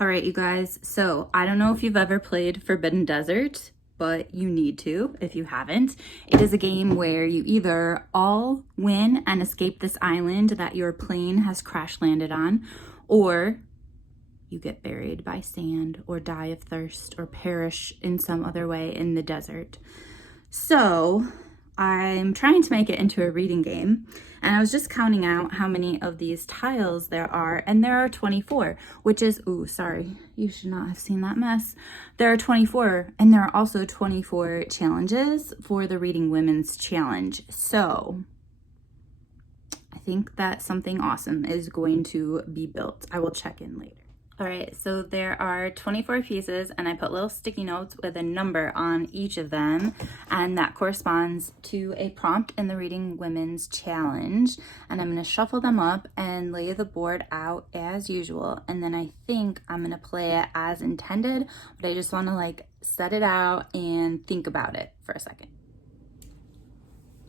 All right, you guys. So I don't know if you've ever played Forbidden Desert, but you need to if you haven't. It is a game where you either all win and escape this island that your plane has crash landed on, or you get buried by sand or die of thirst or perish in some other way in the desert. So I'm trying to make it into a reading game, and I was just counting out how many of these tiles there are, and there are 24, which is, ooh, sorry, you should not have seen that mess. There are 24, and there are also 24 challenges for the Reading Women's Challenge. So I think that something awesome is going to be built. I will check in later. All right, so there are 24 pieces, and I put little sticky notes with a number on each of them, and that corresponds to a prompt in the Reading Women's Challenge. And I'm gonna shuffle them up and lay the board out as usual, and then I think I'm gonna play it as intended, but I just wanna like set it out and think about it for a second.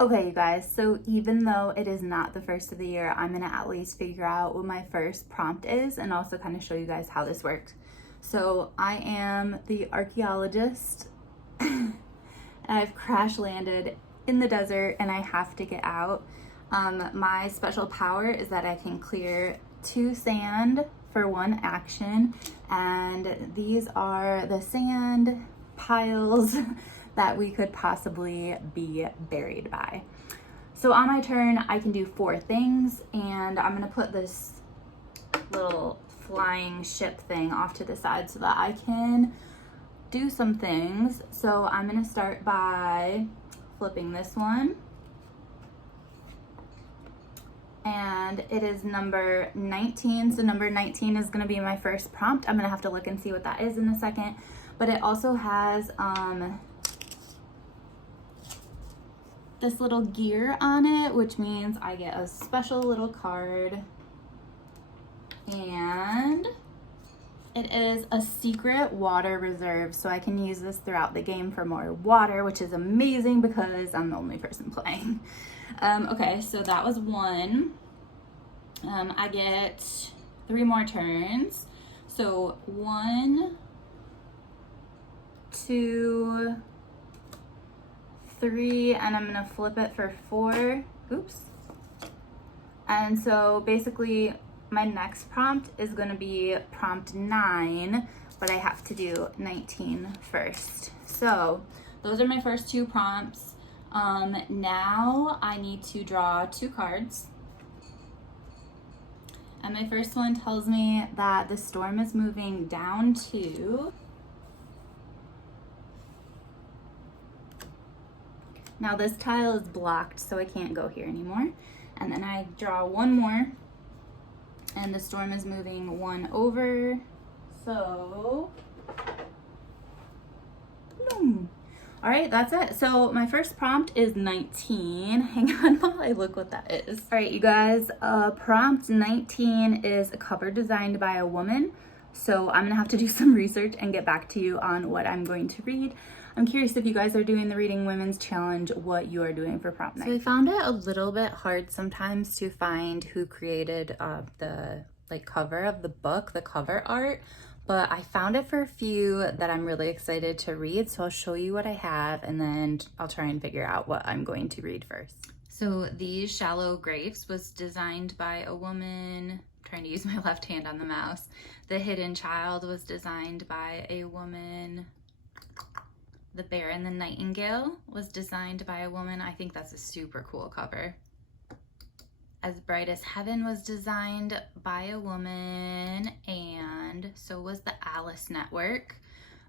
Okay, you guys, so even though it is not the first of the year, I'm gonna at least figure out what my first prompt is and also kind of show you guys how this works. So I am the archaeologist and I've crash landed in the desert and I have to get out. My special power is that I can clear 2 sand for 1 action, and these are the sand piles that we could possibly be buried by. So on my turn, I can do 4 things, and I'm gonna put this little flying ship thing off to the side so that I can do some things. So I'm gonna start by flipping this one. And it is number 19. So number 19 is gonna be my first prompt. I'm gonna have to look and see what that is in a second. But it also has this little gear on it, which means I get a special little card, and it is a secret water reserve, so I can use this throughout the game for more water, which is amazing because I'm the only person playing. Okay, so that was 1. I get 3 more turns, so 1, 2, 3, and I'm gonna flip it for 4. Oops. And so basically my next prompt is gonna be prompt 9, but I have to do 19 first. So those are my first 2 prompts. Now I need to draw 2 cards. And my first one tells me that the storm is moving down to. Now this tile is blocked, so I can't go here anymore. And then I draw 1 more, and the storm is moving 1 over. So, boom. All right, that's it. So my first prompt is 19. Hang on while I look what that is. All right, you guys, prompt 19 is a cover designed by a woman. So I'm gonna have to do some research and get back to you on what I'm going to read. I'm curious if you guys are doing the Reading Women's Challenge, what you are doing for prompt 9. So I found it a little bit hard sometimes to find who created the cover of the book, the cover art, but I found it for a few that I'm really excited to read. So I'll show you what I have, and then I'll try and figure out what I'm going to read first. So These Shallow Graves was designed by a woman. I'm trying to use my left hand on the mouse. The Hidden Child was designed by a woman. The Bear and the Nightingale was designed by a woman. I think that's a super cool cover. As Bright as Heaven was designed by a woman, and so was the Alice Network.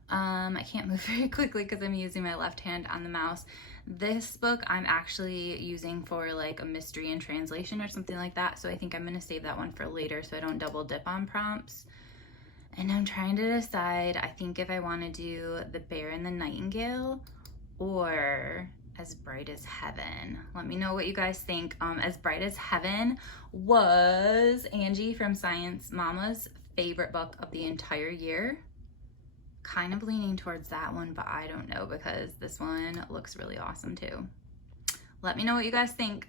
I can't move very quickly because I'm using my left hand on the mouse. This book I'm actually using for like a mystery and translation or something like that, so I think I'm gonna save that one for later so I don't double dip on prompts. And I'm trying to decide, I think if I want to do The Bear and the Nightingale or As Bright as Heaven. Let me know what you guys think. As Bright as Heaven was Angie from Science Mama's favorite book of the entire year. Kind of leaning towards that one, but I don't know because this one looks really awesome too. Let me know what you guys think.